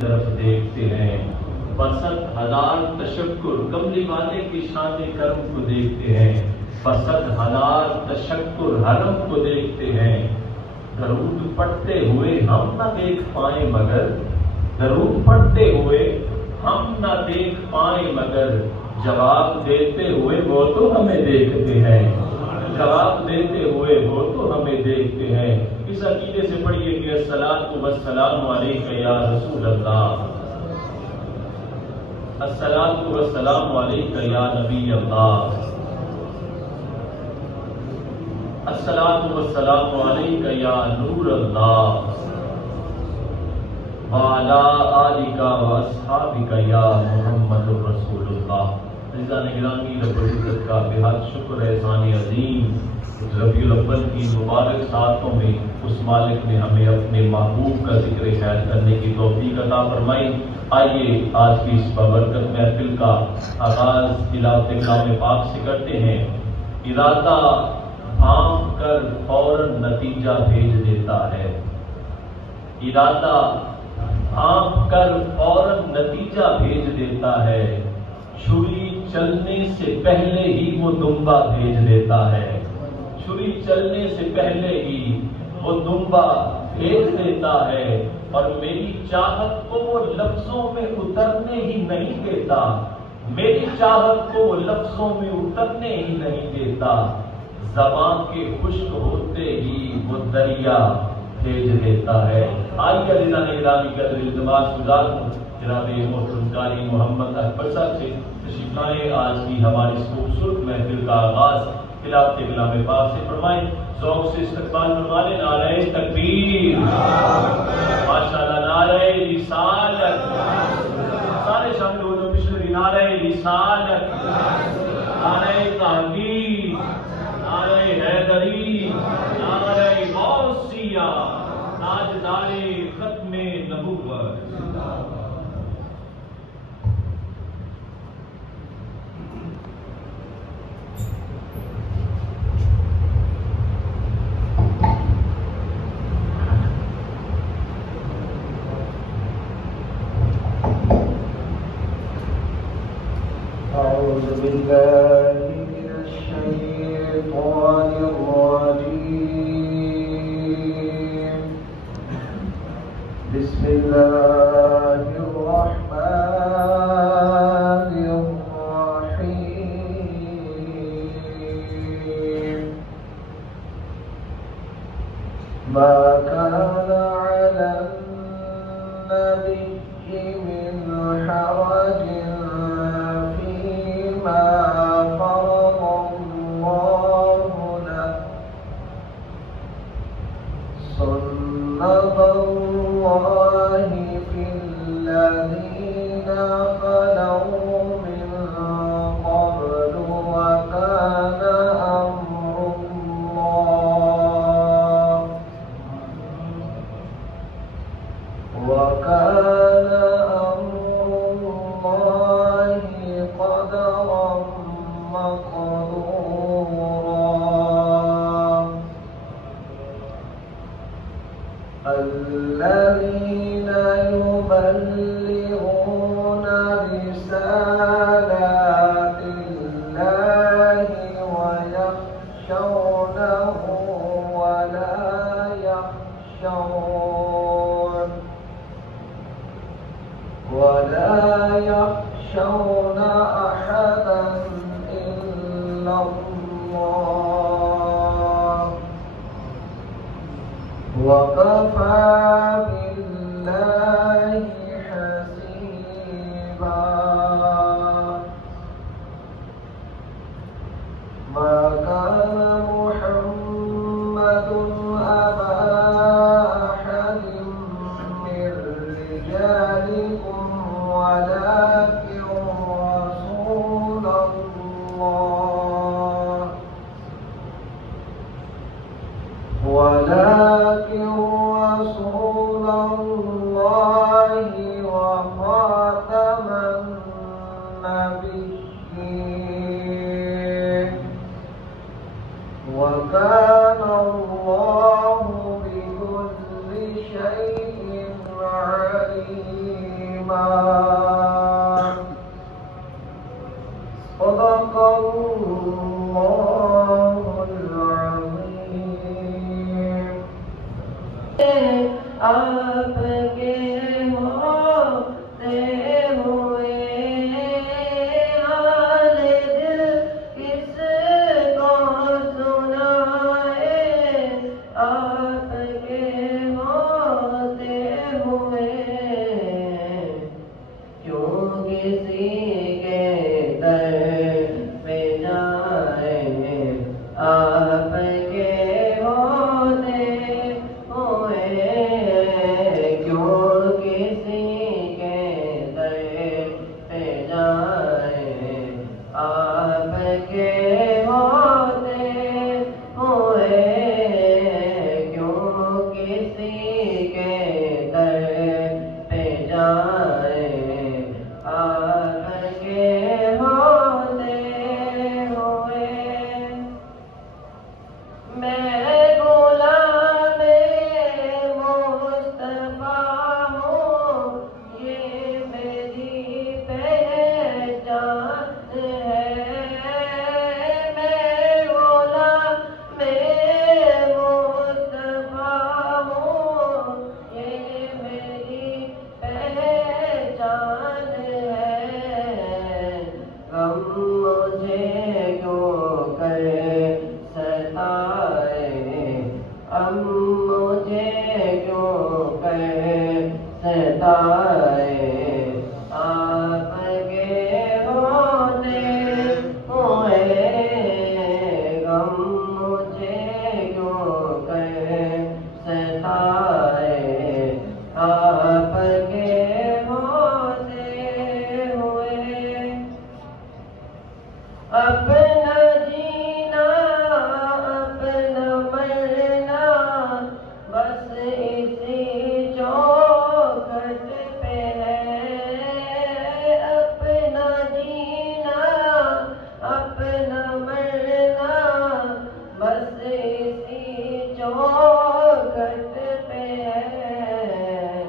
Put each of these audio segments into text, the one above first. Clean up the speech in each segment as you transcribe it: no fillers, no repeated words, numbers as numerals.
طرف دیکھتے ہیں، بسط ہزار تشکر کملی والے کی شان کرم کو دیکھتے ہیں، بسط ہزار تشکر حرم کو دیکھتے ہیں۔ درود پڑھتے ہوئے ہم نہ دیکھ پائیں مگر، درود پڑھتے ہوئے ہم نہ دیکھ پائیں مگر، جواب دیتے ہوئے وہ تو ہمیں دیکھتے ہیں، جواب دیتے ہوئے وہ تو ہمیں دیکھتے ہیں۔ اس عقیدے سے پڑھیے کہ الصلاۃ والسلام علیک یا رسول اللہ، الصلاۃ والسلام علیک یا نبی اللہ، الصلاۃ والسلام علیک یا نور اللہ، وعلی آلک واصحابک یا محمد رسول اللہ۔ عزیزان گرامی، رب العزت کا بے حد شکر ہے، احسان عظیم ربیع الاول کی مبارک ساعتوں میں اس مالک نے ہمیں اپنے محبوب کا ذکر خیر کرنے کی توفیق عطا فرمائی۔ آئیے آج کی اس بابرکت محفل کا آغاز تلاوت کلام پاک سے کرتے ہیں۔ ارادہ بھانپ کر فوراً نتیجہ بھیج دیتا ہے، ارادہ بھانپ کر فوراً نتیجہ بھیج دیتا ہے، چھری چلنے سے پہلے ہی وہ دمبا بھیج دیتا ہے، چھری چلنے سے پہلے ہی وہ دمبا بھیج دیتا ہے، اور میری چاہت کو وہ لفظوں میں اترنے ہی نہیں دیتا، میری چاہت کو وہ لفظوں میں اترنے ہی نہیں دیتا، زبان کے خشک ہوتے ہی وہ دریا بھیج دیتا ہے۔ آئیے عزیزان گرامی قدر التماس گزار ہوں جناب محترم قاری محمد اکبر صاحب سے تشریف لائیں، آج کی ہماری اس خوبصورت محفل کا آغاز تلاوت کلام پاک سے فرمائیں، ذوق سے استقبال فرمائیں۔ نعرہ تکبیر، ماشاءاللہ، نعرہ رسالت، سارے شامل ہو جو پچھلے، نعرہ رسالت، نعرہ تحقیق، نعرہ حیدری، نعرہ غوثیہ، تاجدار ختم نبوت۔ أعوذ بالله من الشيطان الرجيم، بسم الله الرحمن الرحيم، ما كان على النبي من حرج سنة الله في الذين خلوا من قبل، وكان أمر الله، وكان أمر الله قدرا مقدورا۔ الذين يبلغون رسالات الله ويخشونه ولا يخشون أحدا إلا الله، وكفى بالله حسيبا۔ ما كان محمد أبا أحد من رجالكم ولكن رسول الله، ولكن رسول الإيمان صدق الله العظيم آپ کے ہوتے ہوئے حال دل کس کو سنائے آپ کے ہوتے ہوئے کیوں کسی کے در پہ جائیں آپ کے ہوتے ہوئے کیوں کسی کے در پہ جائیں آپ کے ہوتے ہوئے کیوں کسی کے در پہ جائیں آپ کے ہوتے ہوئے میں غلام مصطفیٰ ہوں یہ میری پہچان ہے میں غلام مصطفیٰ ہوں یہ میری پہچان ہے غم مجھے کیوں کر ستائے مجھے کیوں کر ستائے آپ کے ہوتے ہوئے غم مجھے کیوں کر ستائے آپ کے ہوتے ہوئے اپنا جینا اپنا مرنا بس اسی چوکھٹ پہ ہے اپنا جینا اپنا مرنا بس اسی چوکھٹ پہ ہے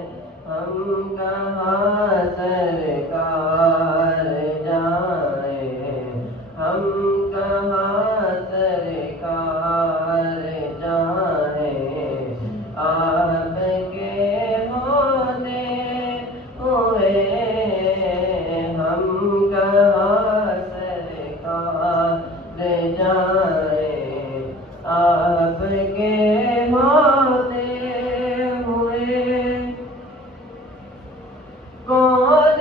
ہم کہاں سرکار جائیں ہم کہاں سرکار جائیں آپ کے ہوتے ہوئے ہم کہاں سرکار جائیں آپ کے ہوتے ہوئے کون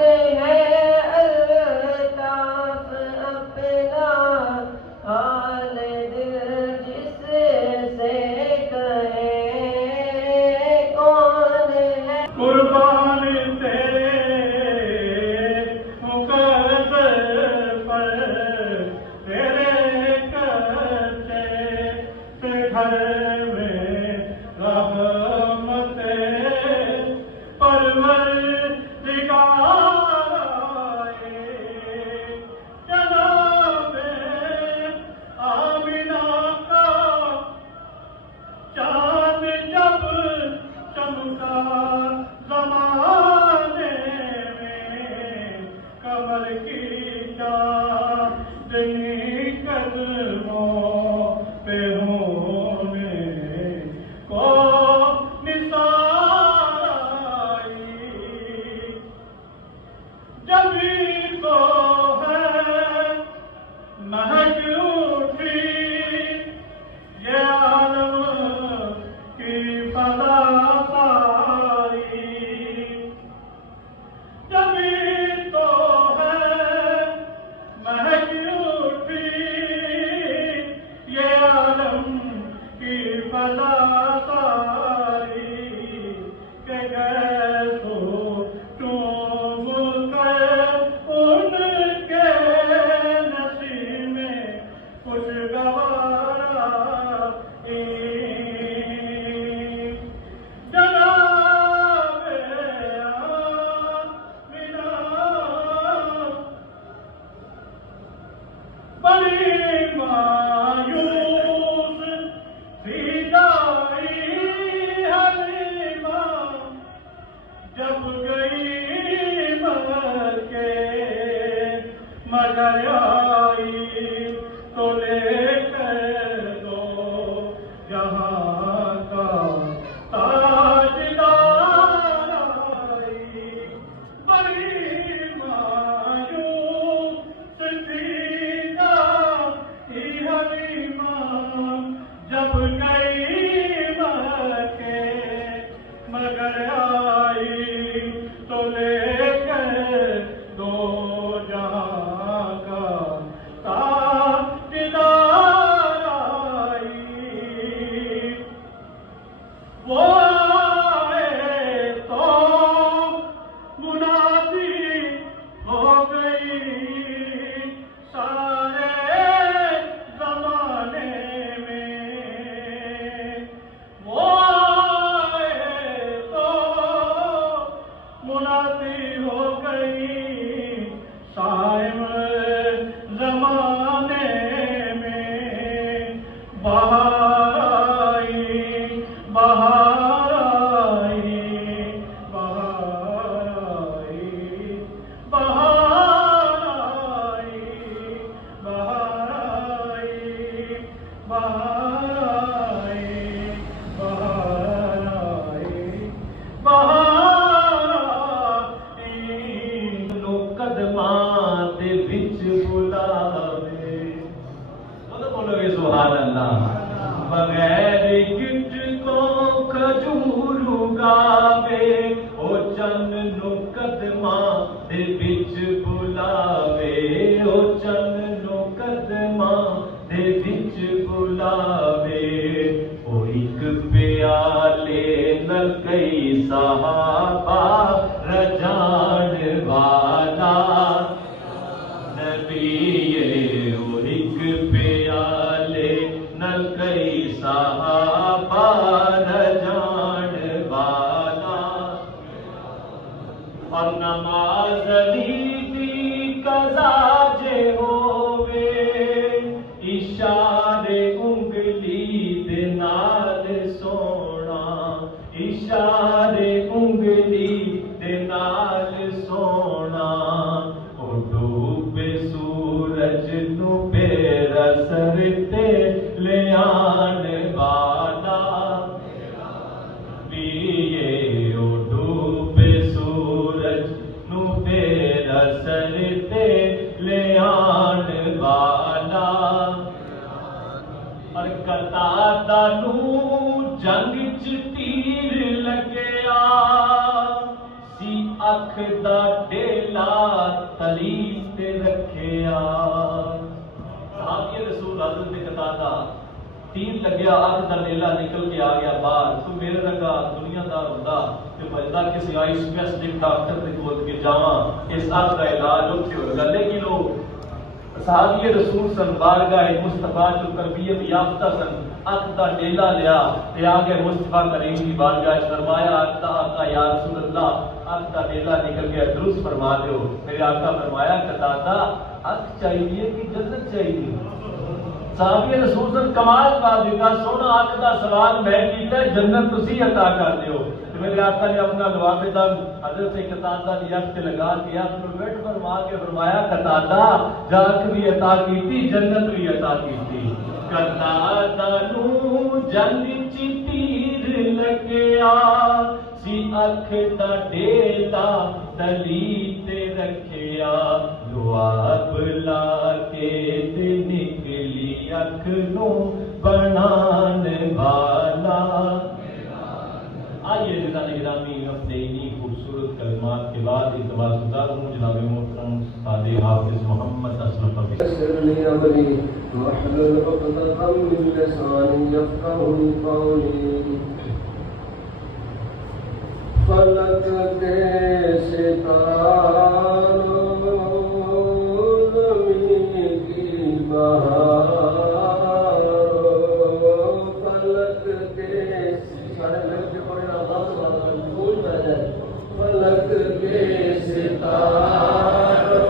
مگر آئی تو لے کر دو جہاں کا تاجدار آئی، بڑی مایوس تھی حلیمہ جب گئی مکے، مگر آئی تو لے کر دو جہاں کا تاجدار آئی، وہ آئے تو منادی ہو گئی سارے زمانے میں، وہ آئے تو منادی ہو گئی سارے زمانے میں، بہار آئی بہار آئی بہار آئی بہار آئی بہار آئی بہار آئی بہار آئی بہار آئی، لو قدماں دے وچ بلاوے، بولو گے سبحان اللہ، بغیر گٹ تو کھجور اگاوے، او چند نو قدماں دے وچ بلاوے، او چند نو قدماں دے وچ بلاوے، او ایک پیالے نال کئی صحابہ رجان والا نبی، او ایک پیالے نال کئی صحابہ رجان والا، اور نماز علی دی قضا جے ہووے، اشارے انگلی دے نال سونا، اشارے انگلی دے نال سونا، او ڈوبے سورج نو میرا سر تے لے آن والا، پیے او ڈوبے سورج نو میرا سر تے لے آن والا، اور قطادہ نو جنگ چ تیر لگیا، سی اکھ دا ڈیلا تلی تے رکھیا، صحابی رسول حضرت قطادہ تیر لگیا، اکھ دا ڈیلا نکل کے آ گیا باہر، تو میرے لگا دنیا دار ہوندا تے بجدا کسی آئی سپیسٹک ڈاکٹر دے کول کے جاواں اس اکھ دا علاج اوتھے ہوگا، لیکن وہ صحابی رسول سن بارگاہ مصطفیٰ جو تربیت یافتہ سن، اکھ دا ڈیلا لیا تے آگے مصطفیٰ کریم کی بارگاہ فرمایا، آقا یا رسول اللہ اکھ دا ڈیلا نکل گیا، درست فرما دیو۔ میرے آقا فرمایا قطادہ اکھ چاہیے کہ جنت چاہیے؟ صحابی رسول سن کمال بات دیتا، سونا اکھ دا سوال میں کیتا جنت تسی عطا کر دیو۔ میرے آقا نے اپنا لواب دم حضرت قطادہ کی اکھ تے لگا دیا، ویٹ فرما کے فرمایا قطادہ جا اکھ بھی عطا کیتی جنت بھی عطا کیتی۔ قطادہ نو جنگ چ تیر لگیا، سی اکھ دا ڈیلا تلی تے رکھیا، لواب لا کے تے نکلی اکھ نو بنان والا۔ آئیے جناب گرامی اپنے انہی خوبصورت کلمات کے بعد اتباع گزار ہوں جناب محترم استاد حافظ محمد اشرف يسر لي أمري واحلل عقدة من لساني يفقهوا قولي، فلک کے ستاروں زمین کی بہاروں، فلک کے سارے لفظ پڑھے فلک کے ستاروں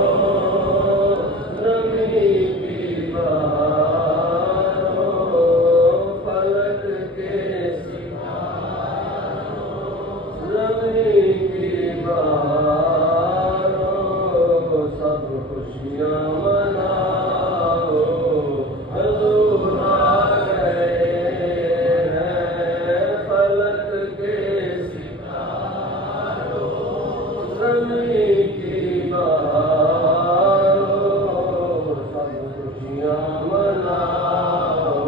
زمین کی بہاروں، فلک کے زمین کی بہاروں، سب خوشیاں نئی کی بہار ہو، سب خوشیاں مناؤ،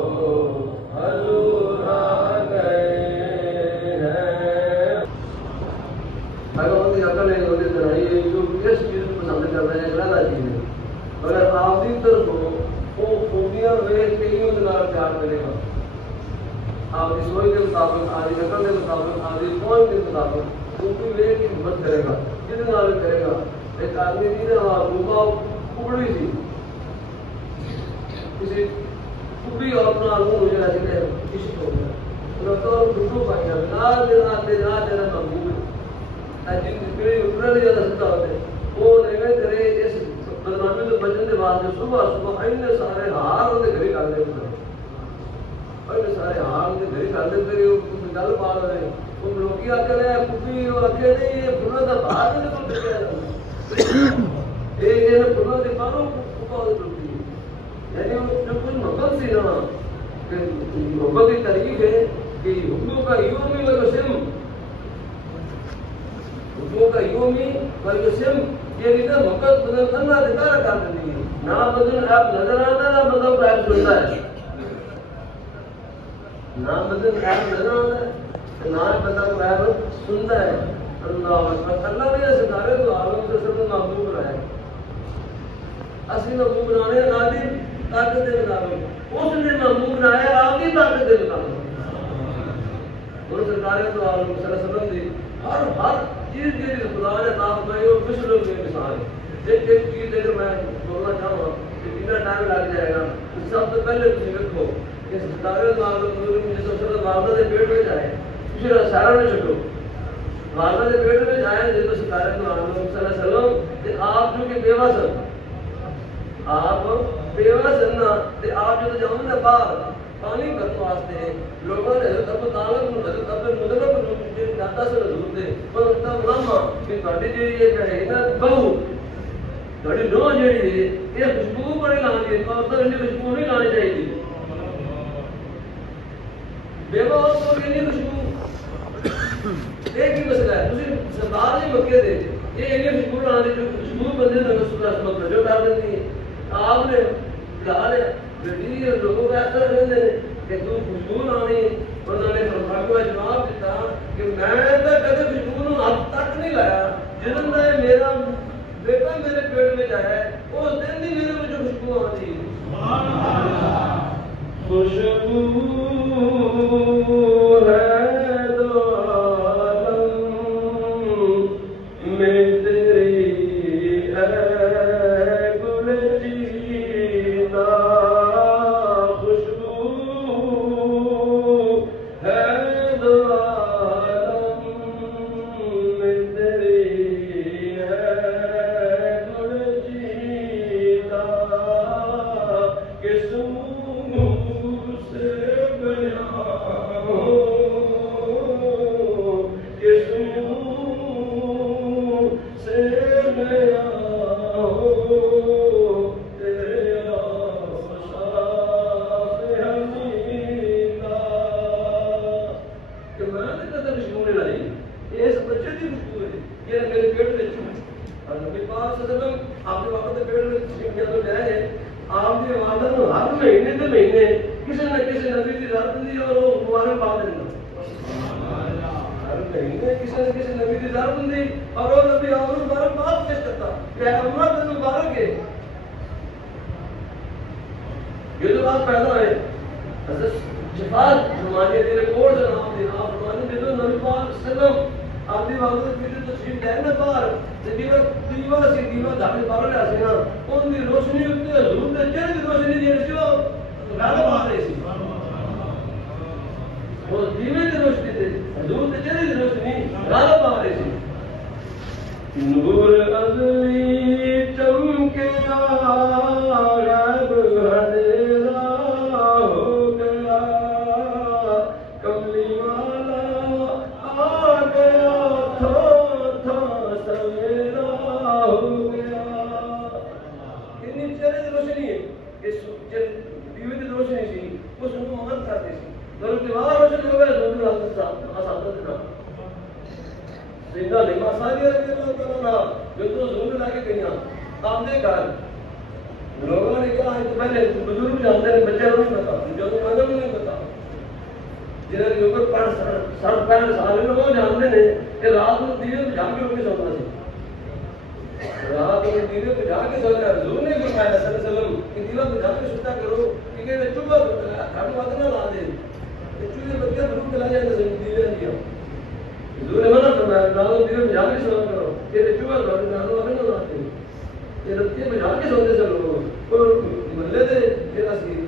حضور آ گئے ہیں۔ اگر ان کی عقل ہے ہوتی سنائی ہے جو کس چیز کو پسند کر رہے ہیں غلط چیز ہے، مگر آپ کی طرف وہ خوبیاں ویچ کے ہی ان پیار کرے گا، آپ کی سوچ کے مطابق، آپ کی عقل کے مطابق، آپ کی پہنچ کے مطابق ان کی ویچ کی محبت کرے گا، جتنے نال کرے گا۔ ایک آدمی تھی نا روبا کبڑی سی، کسی کبڑی اور اپنا آلو مجھے لگے تھے عشق ہو گیا، انہوں تو ڈھونڈو پائی ہے نہ دینا محبوب ہے جن کی اتنا زیادہ سکتا ہوتے وہ نہیں کرے اس بدنامی تو بچن کے بعد صبح صبح اینے سارے ہار ہوتے گھر کر دے اینے سارے ہار ہوتے گھر کر دے پھر گل پا رہے وہ لوگ آخر ہے کبھی وہ آخر نہیں یہ فلوں کا باہر نہیں کو دکھا یہ فلوں کے باہروں کو ٹوٹی یعنی جو کچھ محبت سی نا کہ محبت کی تعریف ہے کہ حکموں کا یوم والقسم، حکموں کا یومی والقسم یہ بھی محبت بدل کرنا دکھا کر دیتی ہے، نہ بدل آپ نظر آنا نہ بدل آپ سنتا ہے، نہ بدل آپ نظر آنا ہے نہ بدل آپ سنتا ہے۔ اللہ اکبر، اللہ نے ستارے تو عالم سے سب محبوب بنایا، اصلی محبوب بنانے نادی طاقت دے مطابق اس نے محبوب بنایا آپ کی طاقت دے مطابق۔ اور سرکاریں تو عالم صلی اللہ علیہ وسلم دی ہر چیز کے لیے خدا نے عطا فرمائی اور کچھ لوگ بے مثال ہے۔ ایک چیز ہے میں بولنا چاہوں گا کہ جتنا ٹائم لگ جائے گا سب سے پہلے تم دیکھو کہ ستارے تو عالم والدہ کے پیٹ میں جائے پچھلے سارا نے چھٹو والدہ کے پیٹ میں جائے جب ستارے تو عالم صلی اللہ علیہ وسلم کہ آپ جو کہ بیوہ سن، آپ بیوہ سن نا آپ جو جاؤں گے باہر پانی بھرنے واسطے لوگوں نے حضرت ابو طالب حضرت عبد المطلب جو دادا سے حضور دے پر ان کا علامہ کہ تھوڑی جیڑی ہے نا بہو تھوڑی نو جیڑی ہے یہ خوشبو بڑی لانی ہے اور تو خوشبو نہیں لانی چاہیے بیوہ عورتوں کی نہیں خوشبو ایک ہی مسئلہ ہے دوسری سردار جی مکے دے یہ انہیں خوشبو لانی جو خوشبو بندے نے رسول اللہ صلی اللہ جو ڈال دیتی ہے آپ نے کہا ہے بیٹی لوگوں کو ایسا رہنے دے کہ تو خوشبو لانی انہوں نے فرمایا کو جواب دیتا کہ میں تو کبھی خوشبو نو اب تک نہیں لایا جن میں میرا بیٹا میرے پیٹ میں جایا ہے اس دن ہی میرے مجھے خوشبو آتی خوشبو ہے دو عالم میں تیری ہے گل جیتا خوشبو ہے دو عالم میں تیری ہے گل جیتا کہ سو سے بیان کہ سو سے بیان تیرے آشاف حمیدہ کہ میں نے کدھر خوشبو نہیں لائی یہ اس بچے کی خوشبو ہے یہ میرے پیٹ میں اور نبی پاک صلی اللہ علیہ وسلم آپ کے وقت پیٹ میں چھپیا تو جائے آپ کی عبادت میں ہر مہینے کے مہینے کسی نہ کسی نبی کی ذات دی اور وہ مبارک پا دینا ہر مہینے کسی نہ کسی نبی کی ذات دی اور وہ نبی اور مبارک بات پیش کرتا کہ امت مبارک ہے یہ تو بات پیدا ہے حضرت شفاعت فرمانے تیرے کوڑ سے نام دے آپ فرمانے دے نبی پاک صلی اللہ علیہ وسلم آپ دی وقت کی تشریف لے نہ باہر دیوا سی دیوا دھاڑی باہر لیا سی نا ان کی روشنی اتنے حضور دے چہرے کی روشنی دی رہی سی وہ غالب آ رہی سی وہ دیوے کی روشنی تے حضور دے چہرے کی روشنی غالب آ رہی سی نور ازلی چمکے غیب اندھیرا ہو گیا کملی والا آ گیا سویرا ہو گیا اتنی چہرے کی روشنی ہے دیوے کی روشنی سی وہ سن کو مدد کرتی سی اور دیوار روشنی ہو گیا ضرور اساتذہ دینا زندہ لما ساری رضی اللہ تعالیٰ آپ نے کہا لوگوں نے کہا ہے تو پہلے بزرگ جانتے ہیں بچے نہیں پتا جو مانگم نہیں پتا جنہوں کے اوپر پڑھ 60-65 سال ہیں وہ جانتے ہیں کہ رات میں دیوے بجھا کے روکی سونا سی رات میں دیوے بجھا کے سونا حضور نے فرمایا صلی اللہ علیہ وسلم کہ دیوہ بجھا کے سوتا کرو کیونکہ چوبا کھانے وقت نہ لا دے چوبے بچے ضرور کلا جائے تو دیوے دیا حضور نے منع فرمایا رات میں دیوے بجھا کے سونا کرو کہ چوبا کھانے وقت نہ لا دے یہ رتی بجھا کے سوتے سے لوگ اور محلے دے میرا سی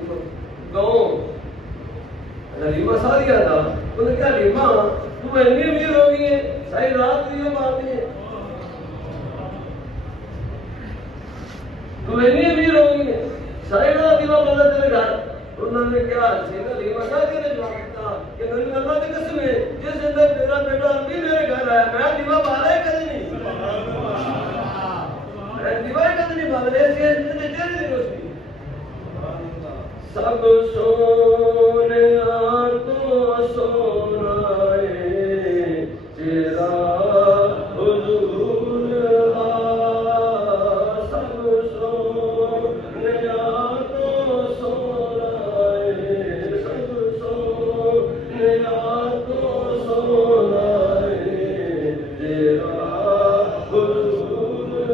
گاؤں حلیمہ سادیہ تھا انہوں نے کہا حلیمہ تم اتنی امیر ہو گئی ہے ساری رات دیوے مارتی ہے تم اتنی امیر ہو گئی ہے ساری رات دیوہ مارتا تیرے گھر انہوں نے کہا سیدھا حلیمہ سادیہ نے جواب دیتا کہ میں نے اللہ کی قسم ہے جس اندر میرا بیٹا بھی میرے گھر آیا میں دیوہ مارا ہے کدی نہیں دیوہ کدی نہیں مارا ہے چہرے دی روشنی سب سونے تو سونا ہے تیرا حضور سب سونے تو سونا ہے سب سونے تو سونا ہے تیرا حضور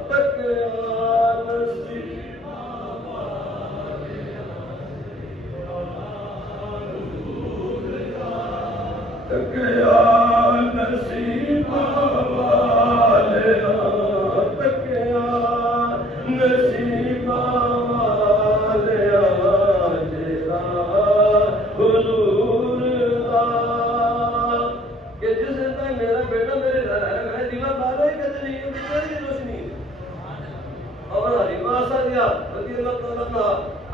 تک نصیب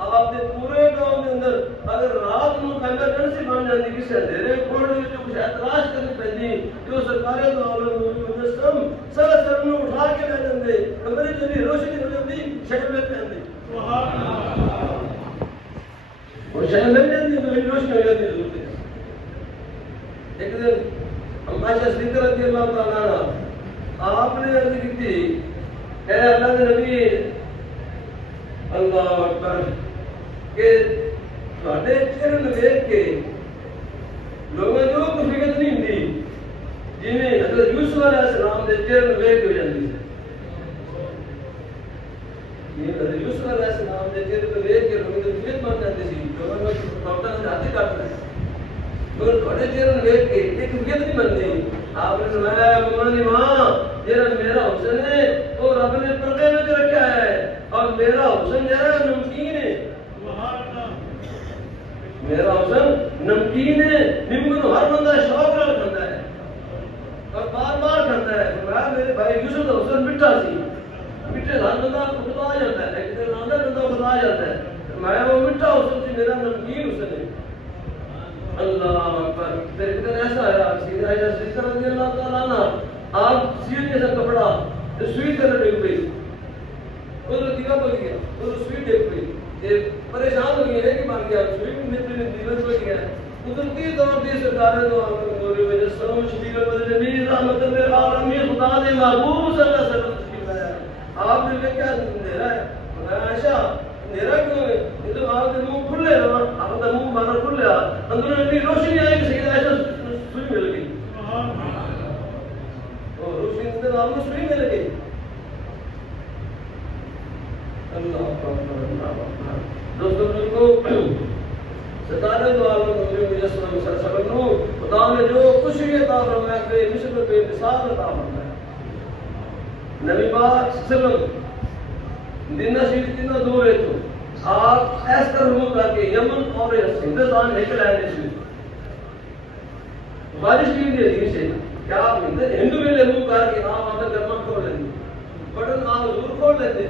آپ نے پورے گاؤں کے اندر اگر رات میں ایمرجنسی بن جاتی کسی اندھیرے کھوڑ میں جو کچھ اعتراض کرنی پہنی جو سرکاری دو عالم مجسم سر سر میں اٹھا کے بہ جاندے کمرے جنی روشنی ہو جاتی شکل میں پہنتے وہ شکل میں جاتی تو روشنی ہو جاتی ضرورت ہے ایک دن عائشہ صدیقہ رضی اللہ تعالیٰ عنہ آپ نے عرض کی تھی اے اللہ کے نبی اللہ اکبر کہ تھوڑے چہرے نوں دیکھ کے لوگوں جو کچھ فکر نہیں ہوندی جویں حضرت یوسف علیہ السلام دے چہرے نوں دیکھ کے ہو جاندی یہ حضرت یوسف علیہ السلام دے چہرے نوں دیکھ کے لوگوں دی فکر بن جاندی سی لوگوں کو ڈاکٹر نے ہاتھ کاٹ لیا مگر تھوڑے چہرے نوں دیکھ کے ایک فکر نہیں بنتی آپ نے فرمایا مومن دی ماں جڑا میرا حسن ہے وہ رب نے پردے وچ رکھا ہے اور میرا حسن جو ہے نمکین ہے میرا حسن نمکین ہے نمکن ہر بندہ شوق نال کھاندا ہے اور بار بار کھاندا ہے فرمایا میرے بھائی یوسف کا حسن میٹھا سی میٹھے ہر بندہ خدا آ جاتا ہے ایک دن آندا بندہ خدا آ جاتا ہے فرمایا وہ میٹھا حسن سی میرا نمکین حسن ہے اللہ اکبر پھر ایک دن ایسا آیا سیدھا عائشہ صدیقہ رضی اللہ تعالیٰ عنہ آپ سیل جیسا کپڑا سوئی کرنے ڈگ پئی ادھر دیوا بن گیا ادھر سوئی ڈگ پئی یہ پریشان ہو گئی ہے کہ بن گیا سوئی میں دیوا بن گیا ادھر کی طور دی سرکار دو عالم گوری وجہ سلام شفیع المذنبی رحمت للعالمین خدا دے محبوب صلی اللہ علیہ وسلم تشریف لایا آپ نے کیا اندھیرا ہے عائشہ اندھیرا کیوں ہے یہ تو آپ کے منہ کھلے نا آپ کا منہ مارا کھلیا اندر اتنی روشنی آئی کہ سیدھا عائشہ سوئی مل گئی اور روشنی اندر آپ کو سوئی مل گئی اللہ اکبر دوستوں کو ستارے دو عالم نبی مجسم صلی اللہ علیہ وسلم خدا نے جو کچھ بھی عطا فرمایا کہ مثل بے مثال عطا فرمایا نبی پاک صلی اللہ علیہ وسلم دن شریف کتنا دور ہے تو آپ ایس طرح روح کر کے یمن اور ہندوستان نکل آئے تھے بارش کی بھی حدیث ہے کیا آپ ہندو میں روح کر کے آپ اپنا گرما کھول لیتے بٹن آپ ضرور کھول لیتے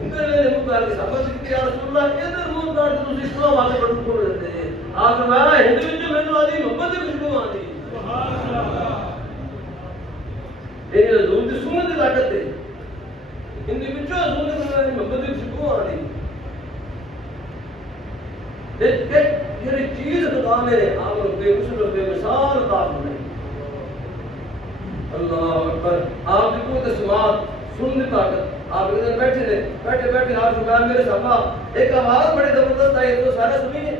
ہندو میں روح کر کے سب سے یا رسول اللہ کے اندر روح کر کے دوسری سنا والے بٹن کھول لیتے ہیں آپ فرمایا ہندو میں جو میں نے آدھی محبت کی خوشبو آتی سبحان اللہ یہ حضور کی سنت کی طاقت ہے ہندی بچوں حضور نے محبت کی خوشبو آتی یہ چیز خدا نے آپ کو بے مثال بے مثال عطا فرمائی اللہ اکبر آپ کو وقت سماعت سننے طاقت آپ ایک دن بیٹھے آپ شکار میرے سامنے ایک آواز بڑی زبردست آئی تو سارا سنیے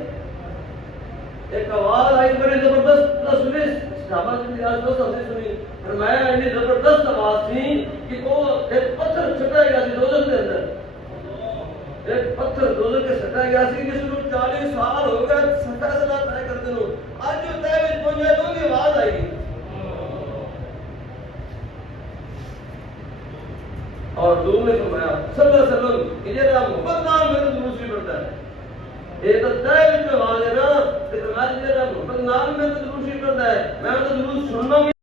ایک آواز آئی بڑی زبردست تو سنی صحابہ کی آج تو سب نے سنی فرمایا اتنی زبردست آواز تھی کہ وہ ایک پتھر چھٹا گیا سی دوزخ کے اندر ایک پتھر دوزخ کے سٹا گیا سی جس کو 40 سال ہو گئے فیصلہ طے کرتے نو آج جو طے وچ پہنچا تو دی آواز آئی اور حضور نے فرمایا صلی اللہ علیہ وسلم کہ یہ محبت نام میرے درود شریف پڑھتا ہے یہ تو طے وچ آواز ہے نا کہ فرمایا یہ محبت نام میرے درود شریف پڑھتا ہے میں تو درود سننا